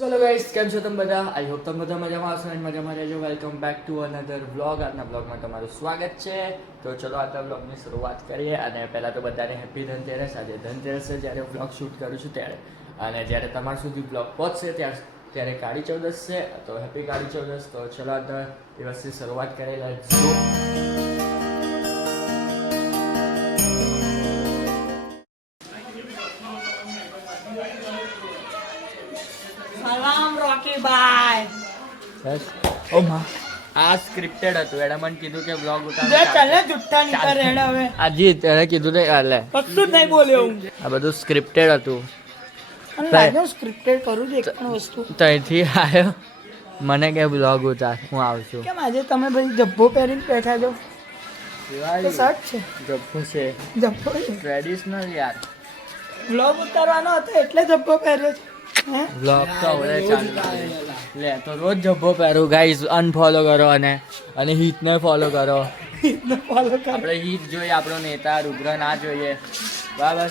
ચલો ગાઈસ, કેમ છો તમે બધા? આઈ હોપ તમે બધા મજામાં હશો અને મજામાં રહેજો. Welcome back to another vlog. આજના વ્લોગમાં તમારું સ્વાગત છે. તો ચલો આજના વ્લોગની શરૂઆત કરીએ. અને પહેલાં તો બધાને હેપી ધનતેરસ. આજે ધનતેરસ છે જ્યારે હું વ્લોગ શૂટ કરું છું ત્યારે, અને જ્યારે તમારા સુધી વ્લોગ પહોંચશે ત્યારે કાળી ચૌદસ છે. તો હેપી કાળી ચૌદસ. તો ચલો આજના દિવસની શરૂઆત કરીએ. Let's go. સલામ રોકી ભાઈ. બસ ઓ માં, આ સ્ક્રિપ્ટેડ હતું. એણે મને કીધું કે વ્લોગ જે તને જુઠ્ઠા નહીં કરે હેડ હવે. આજી તેને કીધું ને લે કશું જ નહીં બોલ્યો હું. આ બધું સ્ક્રિપ્ટેડ હતું. અને લાગ્યો સ્ક્રિપ્ટેડ કરું છું એક પણ વસ્તુ. ત્યાંથી આવ્યો મને કે વ્લોગ ઉતાર, હું આવશું. કેમ આજે તમે ભાઈ જબ્બો પહેરીને બેઠા છો? તો શર્ટ છે, જબ્બો છે, જબ્બો છે. ટ્રેડિશનલ યાર. વ્લોગ ઉતારવાનો હતો એટલે જબ્બો પહેર્યો છે. હે વ્લોગ તો હવે ચાલુ લે તો રોજ જબ્બો પહેરું. ગાઈઝ અનફોલો કરો અને હિતને ફોલો કરો. ફોલો કર. આપણે હિત જોઈએ, આપણો નેતા. રુદ્ર ના જોઈએ. બરાબર.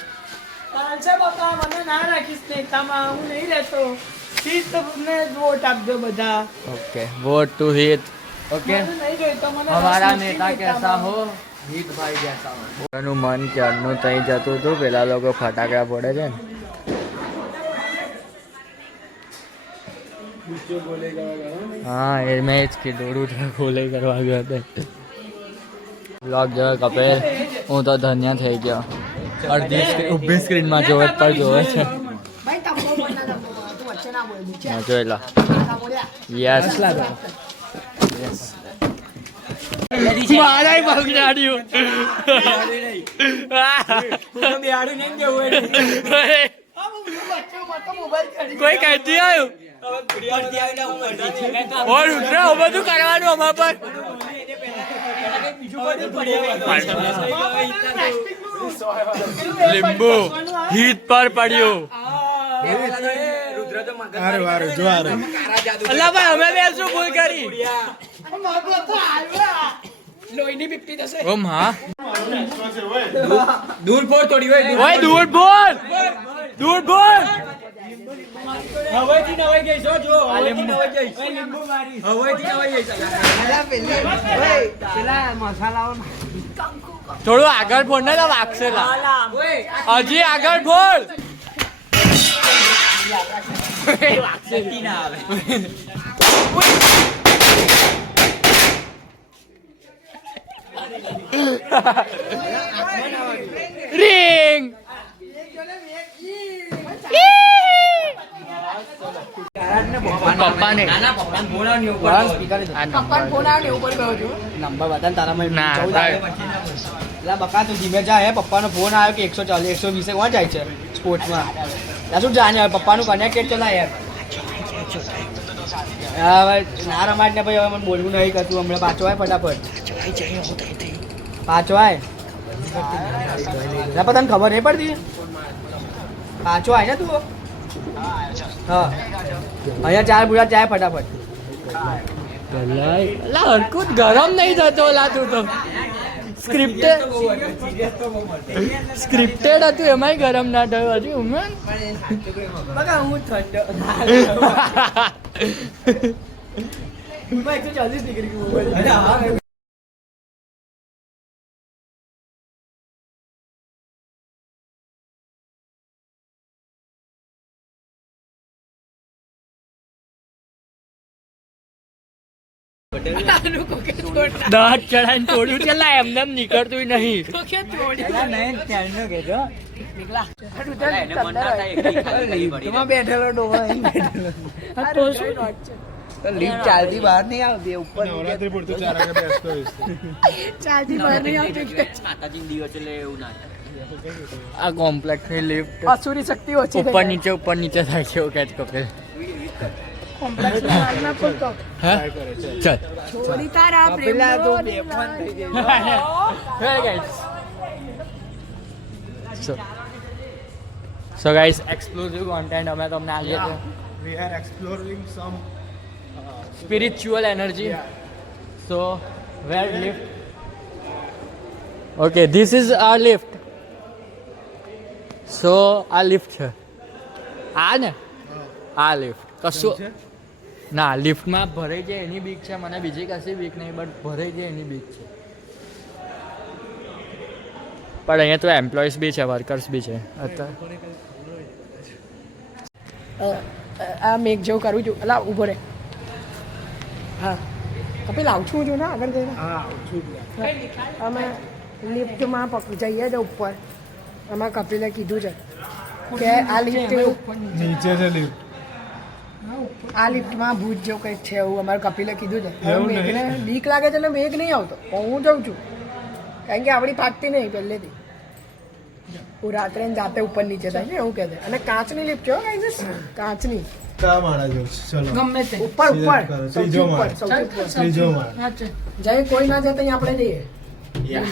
ચાલશે બાપા, મને ના રાખીશ નેતામાં. હું નહીં રહેતો. શીત ને વોટ આપજો બધા. ઓકે, વોટ ટુ હિત. ઓકે, મને નહીં જોઈતો. મને હમારા રસ નથી નેતા કેસા હો, હિત ભાઈ જૈસા હો. એનું મન ક્યારનું તઈ જતું હતું. પેલા લોકો ફટાકડા ફોડે છે ને. હા, એ મેં જ કીધું. રુદ્ર ગોલે કરવા ગયો હતો. બ્લોગ જોયો કપેલ. હું તો ધન્ય થઈ ગયો. અડધી ઊભી સ્ક્રીનમાં જોવે પર જોવે છે. જોઈ લો. યસ, મારાય બગડાડ્યું. કોઈ કહેતી આવ્યું બધું કરવાનું અમાર પર. લીંબુ હિત પર પડ્યું. અલ્લા ભાઈ, અમે બે શું ભૂલ કરી? ઓ માં, દૂર બોલ થોડી હોય. દૂર બોલ, દૂર બોલ. હવેથી નવાઈ ગઈ છો જો. હવેથી નવાઈ ગઈ. હવેથી નવાઈ ગઈ. થોડું આગળ ફોડ ને વાગશે. હજી આગળ ફોડ. રિંગ. પપ્પાને નંબર બતા તારામાં ના બકા તું ધીમે જાય. પપ્પાનો ફોન આવ્યો કે 140 120 કોણ જાય છે સ્પોર્ટ્સમાં. શું જાણે હવે પપ્પાનું કનેક્ટેડ ચલા યાર. હવે ના રમાડ ને ભાઈ, હવે મને બોલવું નહીં કરતું. હમણાં પાછો આય ફટાફટ. પાછો આય. તને ખબર નહીં પડતી? પાછો આય ને તું. હા, અહીંયા ચાર બુડા ચાય ફટાફટ. હરકું ગરમ નહીં થતો. તું તો સ્ક્રિપ્ટેડ હતું, એમાંય ગરમ ના થયું. હજી ઉમેર બકા હું ઠંડો. 140 ડિગ્રી. દાંત ચડાઈને તોડ્યું છે. એમને એમ નીકળતું નહીં. બેઠેલો ડોહા લીફ્ટ ચાલતી બહાર નહીં આવતી. ઉપર ચાલતી બહાર નહીં આવતી. આ કોમ્પ્લેક્સ ની લિફ્ટ અસુરી શક્તિ ઓછી ઉપર નીચે થાય છે. એવું કેચ કપેલ. કોમ્પ્લેક્સ ના ખોલતો. હે ચલ. છોડી તારા પ્રેમનો So guys, exclusive content અમે તમને આલીએ છીએ. We are exploring some Spiritual energy. So where lift? Okay, this is our lift. So આ લિફ્ટ છે. આ ને આ લિફ્ટ. કશું છે? ના લિફ્ટમાં ભરાઈ જાય એની બીક છે મને બીજી કશી બીક નહીં બટ ભરાઈ જાય એની બીક છે પણ અહીંયા તો એમ્પ્લોઈઝ બી છે વર્કર્સ બી છે અત્યારે આ મેઘ જેવું કરું છું અલા ઊભો રે હા કપિલ આવું છું ને આગળ જઈને હા છું અમે લિફ્ટમાં જઈએ છે ઉપર અમારે કપિલે કીધું છે કે આ લિફ્ટ નીચે છે lift. આ લિફ્ટમાં ભૂત જેવું કંઈક છે એવું અમારે કપિલે કીધું છે હવે એવું મેઘને નહીં. બીક લાગે છે એટલે મેઘ નહીં આવતો પણ હું જાઉં છું કારણ કે આપણી ફાટતી નહીં પહેલેથી હું રાત્રે ને જાતે ઉપર નીચે થાય છે એવું કહે છે અને કાચની લિફ્ટ છે હો guys, કાચની કયા માળા જેવું છે? ચલો ગમે તે ઉપર ઉપર કરો. સૌથી ત્રીજો ઉપર માળ. સૌથી ઉપર ત્રીજો માળ. જઈ કોઈ ના જાય ત્યાં આપણે જઈએ Yeah.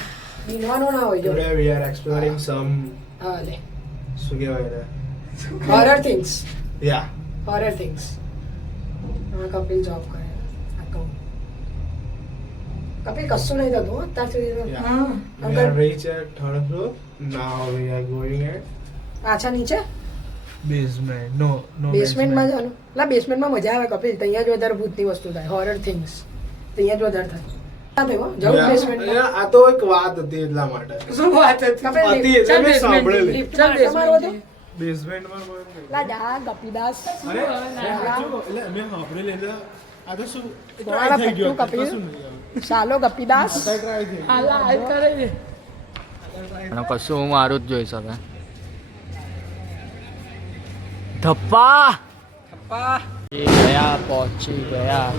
નીંદવાનું ના હોય જો Today we are exploring some હા લે શું કહેવાય એને? Horror things Yeah. Horror things હવે કપિલ જોબ કરે આ કહું કપિલ કશું નહીં થતું હો, અત્યાર સુધી તો. Yeah. We અગર are reached at third floor. Now we are going at પાછા નીચે basement. No બેસમેન્ટમાં જવાનું ના બેસમેન્ટમાં મજા આવે કપિલ ત્યાં જ વધારે ભૂતની વસ્તુ થાય હોરર થિંગ્સ ત્યાં જ વધારે થાય ના થાય હો, જવું Yeah. બેસમેન્ટમાં Yeah, આ તો એક વાત હતી એટલા માટે શું વાત છે કપિલ હતી એટલે મેં સાંભળેલી. લિફ્ટમાં તમારું હતું બેઝમેન્ટમાં કોઈ નહીં. લા જા ગપીદાસ અરે એટલે મેં સાંભળેલી એટલે આ તો શું તમારા try થઈ ગયો પટ્ટું કપિલ. કશું નહીં આવે. ચાલો ગપીદાસ આ try થઈ ગયો. અને કશું હું મારું જ જોઈશ હવે ધપ્પા એ ગયા પહોંચી ગયા